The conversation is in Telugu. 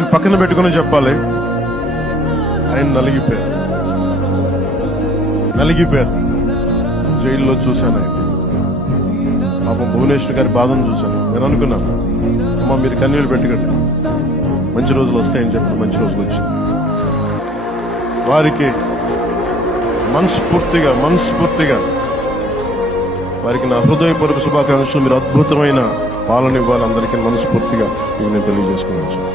ఆయన పక్కన పెట్టుకుని చెప్పాలి, ఆయన నలిగిపోయారు. జైల్లో చూశాను ఆయన. పాపం భువనేశ్వర్ గారి బాధను చూశాను. నేను అనుకున్నాను, అమ్మ మీరు కన్నీళ్ళు పెట్టుకోండి, మంచి రోజులు వస్తాయని చెప్పిన మంచి రోజులు వచ్చాయి. వారికి మనస్ఫూర్తిగా వారికి నా హృదయపూర్వక శుభాకాంక్షలు. మీరు అద్భుతమైన పాలన ఇవ్వాలి అందరికీ మనస్ఫూర్తిగా నేను తెలియజేసుకున్నాను.